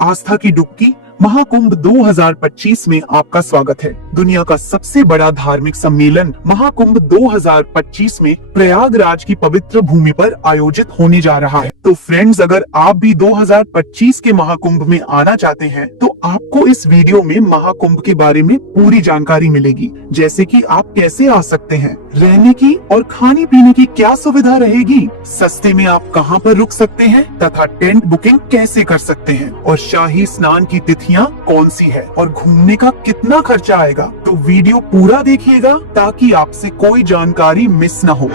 आस्था की डुबकी महाकुंभ 2025 में आपका स्वागत है। दुनिया का सबसे बड़ा धार्मिक सम्मेलन महाकुंभ 2025 में प्रयागराज की पवित्र भूमि पर आयोजित होने जा रहा है। तो फ्रेंड्स, अगर आप भी 2025 के महाकुंभ में आना चाहते हैं तो आपको इस वीडियो में महाकुंभ के बारे में पूरी जानकारी मिलेगी, जैसे कि आप कैसे आ सकते हैं, रहने की और खाने पीने की क्या सुविधा रहेगी, सस्ते में आप कहां पर रुक सकते हैं तथा टेंट बुकिंग कैसे कर सकते हैं और शाही स्नान की तिथियां कौन सी है और घूमने का कितना खर्चा आएगा। तो वीडियो पूरा देखिएगा ताकि आपसे कोई जानकारी मिस न हो।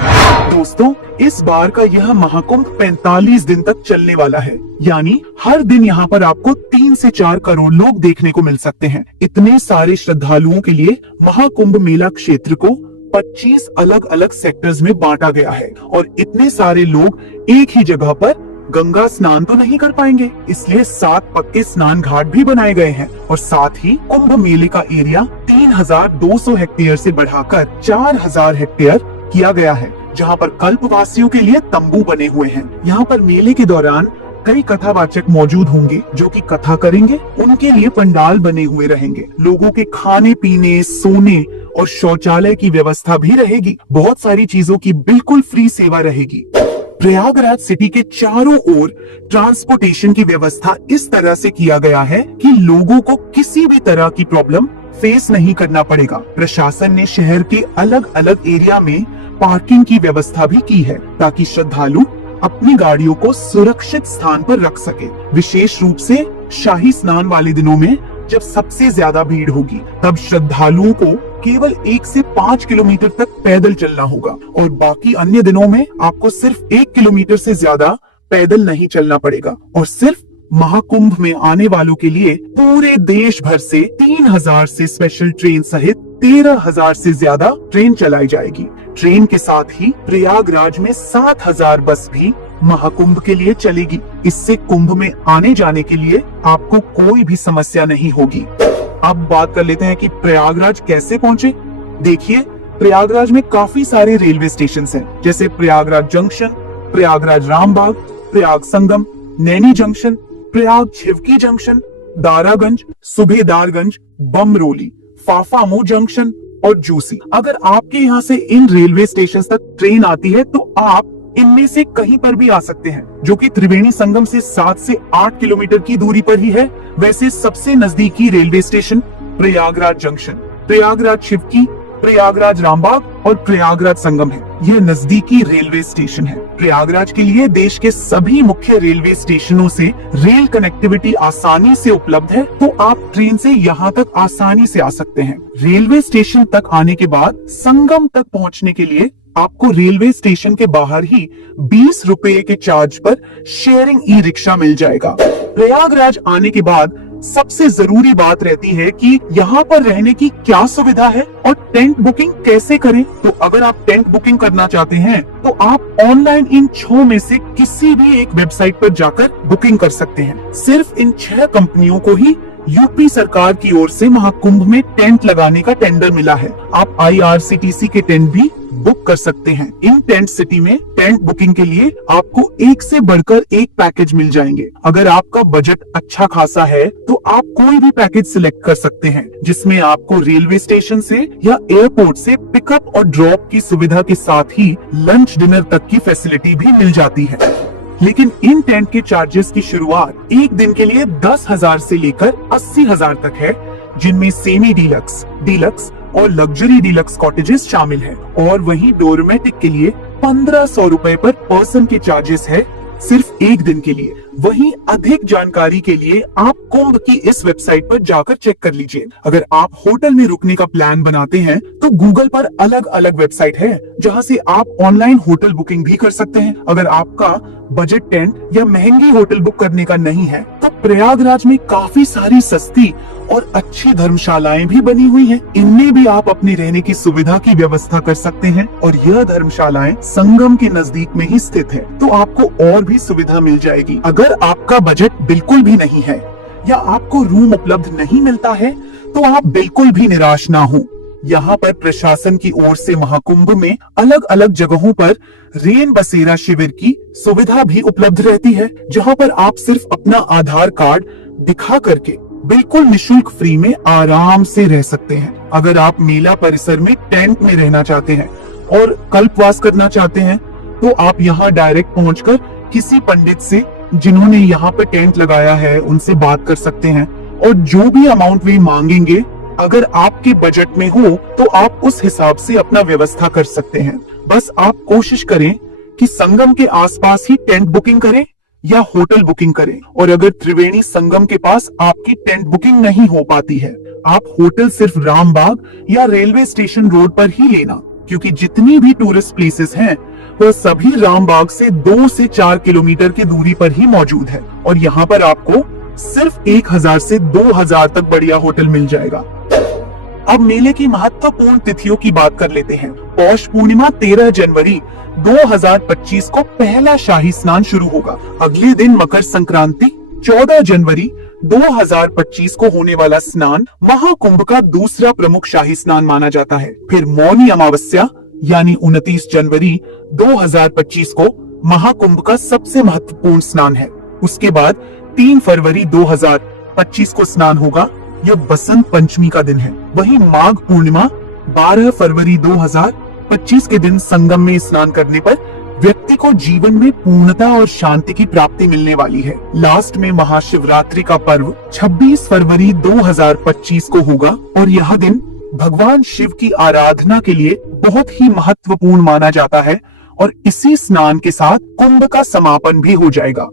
दोस्तों, इस बार का यह महाकुंभ 45 दिन तक चलने वाला है, यानी हर दिन यहाँ पर आपको 3 से 4 करोड़ लोग देखने को मिल सकते हैं। इतने सारे श्रद्धालुओं के लिए महाकुंभ मेला क्षेत्र को 25 अलग अलग सेक्टर्स में बांटा गया है और इतने सारे लोग एक ही जगह पर गंगा स्नान तो नहीं कर पाएंगे, इसलिए 7 पक्के स्नान घाट भी बनाए गए हैं और साथ ही कुंभ मेले का एरिया 3200 हेक्टेयर से बढ़ाकर 4000 हेक्टेयर किया गया है, जहां पर कल्पवासियों के लिए तंबू बने हुए हैं। यहाँ पर मेले के दौरान कई कथावाचक मौजूद होंगे जो कि कथा करेंगे। उनके लिए पंडाल बने हुए रहेंगे। लोगों के खाने पीने, सोने और शौचालय की व्यवस्था भी रहेगी। बहुत सारी चीजों की बिल्कुल फ्री सेवा रहेगी। प्रयागराज सिटी के चारों ओर ट्रांसपोर्टेशन की व्यवस्था इस तरह से किया गया है कि लोगों को किसी भी तरह की प्रॉब्लम फेस नहीं करना पड़ेगा। प्रशासन ने शहर के अलग अलग एरिया में पार्किंग की व्यवस्था भी की है ताकि श्रद्धालु अपनी गाड़ियों को सुरक्षित स्थान पर रख सके। विशेष रूप से शाही स्नान वाले दिनों में जब सबसे ज्यादा भीड़ होगी, तब श्रद्धालुओं को केवल 1 से 5 किलोमीटर तक पैदल चलना होगा और बाकी अन्य दिनों में आपको सिर्फ 1 किलोमीटर से ज्यादा पैदल नहीं चलना पड़ेगा। और सिर्फ महाकुंभ में आने वालों के लिए पूरे देश भर से 3000 से स्पेशल ट्रेन सहित 13000 से ज्यादा ट्रेन चलाई जाएगी। ट्रेन के साथ ही प्रयागराज में 7000 बस भी महाकुंभ के लिए चलेगी। इससे कुंभ में आने जाने के लिए आपको कोई भी समस्या नहीं होगी। अब बात कर लेते हैं कि प्रयागराज कैसे पहुंचे। देखिए, प्रयागराज में काफी सारे रेलवे स्टेशन हैं, जैसे Prayagraj junction, Prayagraj Rambagh, Prayag Sangam, Naini junction, Prayag Chheoki junction, Daraganj, Subedarganj, Bamrauli, Phaphamau junction और जूसी। अगर आपके यहाँ से इन रेलवे स्टेशन तक ट्रेन आती है तो आप इनमें से कहीं पर भी आ सकते हैं, जो कि त्रिवेणी संगम से 7 से 8 किलोमीटर की दूरी पर ही है। वैसे सबसे नजदीकी railway station Prayagraj junction, Prayagraj Chheoki, Prayagraj Rambagh और प्रयागराज संगम है। यह नजदीकी रेलवे स्टेशन है। प्रयागराज के लिए देश के सभी मुख्य रेलवे स्टेशनों से रेल कनेक्टिविटी आसानी से उपलब्ध है, तो आप ट्रेन से यहाँ तक आसानी से आ सकते हैं। रेलवे स्टेशन तक आने के बाद संगम तक पहुँचने के लिए आपको रेलवे स्टेशन के बाहर ही 20 रुपए के चार्ज पर शेयरिंग ई रिक्शा मिल जाएगा। प्रयागराज आने के बाद सबसे जरूरी बात रहती है कि यहाँ पर रहने की क्या सुविधा है और टेंट बुकिंग कैसे करें। तो अगर आप टेंट बुकिंग करना चाहते हैं तो आप ऑनलाइन इन 6 में से किसी भी एक वेबसाइट पर जाकर बुकिंग कर सकते हैं। सिर्फ इन 6 कंपनियों को ही यूपी सरकार की ओर से महाकुंभ में टेंट लगाने का टेंडर मिला है। आप IRCTC के टेंट भी बुक कर सकते हैं। इन टेंट सिटी में टेंट बुकिंग के लिए आपको एक से बढ़कर एक पैकेज मिल जाएंगे। अगर आपका बजट अच्छा खासा है तो आप कोई भी पैकेज सिलेक्ट कर सकते हैं, जिसमें आपको रेलवे स्टेशन से या एयरपोर्ट से पिकअप और ड्रॉप की सुविधा के साथ ही लंच डिनर तक की फैसिलिटी भी मिल जाती है। लेकिन इन टेंट के चार्जेस की शुरुआत एक दिन के लिए 10,000 से लेकर 80,000 तक है, जिनमें सेमी डीलक्स, डीलक्स और लग्जरी डीलक्स कॉटेजेस शामिल हैं। और वहीं डोरमेटिक के लिए 1500 रुपए पर पर्सन के चार्जेस है सिर्फ एक दिन के लिए। वहीं अधिक जानकारी के लिए आप कुंभ की इस वेबसाइट पर जाकर चेक कर लीजिए। अगर आप होटल में रुकने का प्लान बनाते हैं तो गूगल पर अलग अलग वेबसाइट है जहां से आप ऑनलाइन होटल बुकिंग भी कर सकते हैं। अगर आपका बजट टेंट या महंगी होटल बुक करने का नहीं है तो प्रयागराज में काफी सारी सस्ती और अच्छी धर्मशालाएं भी बनी हुई हैं। इनमें भी आप अपने रहने की सुविधा की व्यवस्था कर सकते हैं और यह धर्मशालाएं संगम के नजदीक में ही स्थित है, तो आपको और भी सुविधा मिल जाएगी। अगर आपका बजट बिल्कुल भी नहीं है या आपको रूम उपलब्ध नहीं मिलता है तो आप बिल्कुल भी निराश ना हो, यहाँ पर प्रशासन की ओर से महाकुंभ में अलग अलग जगहों पर रेन बसेरा शिविर की सुविधा भी उपलब्ध रहती है, जहाँ पर आप सिर्फ अपना आधार कार्ड दिखा करके बिल्कुल निशुल्क फ्री में आराम से रह सकते हैं। अगर आप मेला परिसर में टेंट में रहना चाहते हैं और कल्पवास करना चाहते हैं तो आप यहाँ डायरेक्ट पहुंचकर किसी पंडित से जिन्होंने यहाँ पे टेंट लगाया है उनसे बात कर सकते हैं, और जो भी अमाउंट वे मांगेंगे अगर आपके बजट में हो तो आप उस हिसाब से अपना व्यवस्था कर सकते हैं। बस आप कोशिश करें कि संगम के आसपास ही टेंट बुकिंग करें या होटल बुकिंग करें, और अगर त्रिवेणी संगम के पास आपकी टेंट बुकिंग नहीं हो पाती है, आप होटल सिर्फ रामबाग या रेलवे स्टेशन रोड पर ही लेना, क्योंकि जितनी भी टूरिस्ट प्लेसेस हैं वो सभी रामबाग से 2 से 4 किलोमीटर की दूरी पर ही मौजूद है, और यहाँ पर आपको सिर्फ 1000 से 2000 तक बढ़िया होटल मिल जाएगा। अब मेले की महत्वपूर्ण तिथियों की बात कर लेते हैं। पौष पूर्णिमा 13 जनवरी 2025 को पहला शाही स्नान शुरू होगा। अगले दिन मकर संक्रांति 14 जनवरी 2025 को होने वाला स्नान महाकुंभ का दूसरा प्रमुख शाही स्नान माना जाता है। फिर मौनी अमावस्या यानी 29 जनवरी 2025 को महाकुंभ का सबसे महत्वपूर्ण स्नान है। उसके बाद 3 फरवरी 2025 को स्नान होगा, यह बसंत पंचमी का दिन है। वहीं माघ पूर्णिमा 12 फरवरी 2025 के दिन संगम में स्नान करने पर व्यक्ति को जीवन में पूर्णता और शांति की प्राप्ति मिलने वाली है। लास्ट में महाशिवरात्रि का पर्व 26 फरवरी 2025 को होगा, और यह दिन भगवान शिव की आराधना के लिए बहुत ही महत्वपूर्ण माना जाता है, और इसी स्नान के साथ कुंभ का समापन भी हो जाएगा।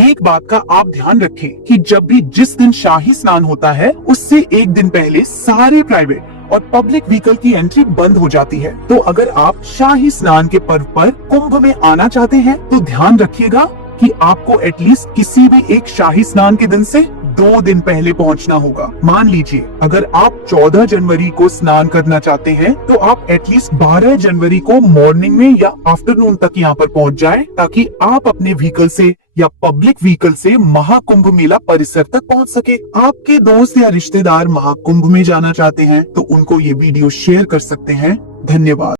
एक बात का आप ध्यान रखें कि जब भी जिस दिन शाही स्नान होता है उससे एक दिन पहले सारे प्राइवेट और पब्लिक व्हीकल की एंट्री बंद हो जाती है। तो अगर आप शाही स्नान के पर्व पर कुंभ में आना चाहते हैं तो ध्यान रखिएगा कि आपको एटलीस्ट किसी भी एक शाही स्नान के दिन से 2 दिन पहले पहुंचना होगा। मान लीजिए अगर आप 14 जनवरी को स्नान करना चाहते हैं तो आप एटलीस्ट 12 जनवरी को मॉर्निंग में या आफ्टरनून तक यहाँ पर पहुंच जाएं, ताकि आप अपने व्हीकल से या पब्लिक व्हीकल से महाकुंभ मेला परिसर तक पहुंच सके। आपके दोस्त या रिश्तेदार महाकुंभ में जाना चाहते हैं तो उनको ये वीडियो शेयर कर सकते हैं। धन्यवाद।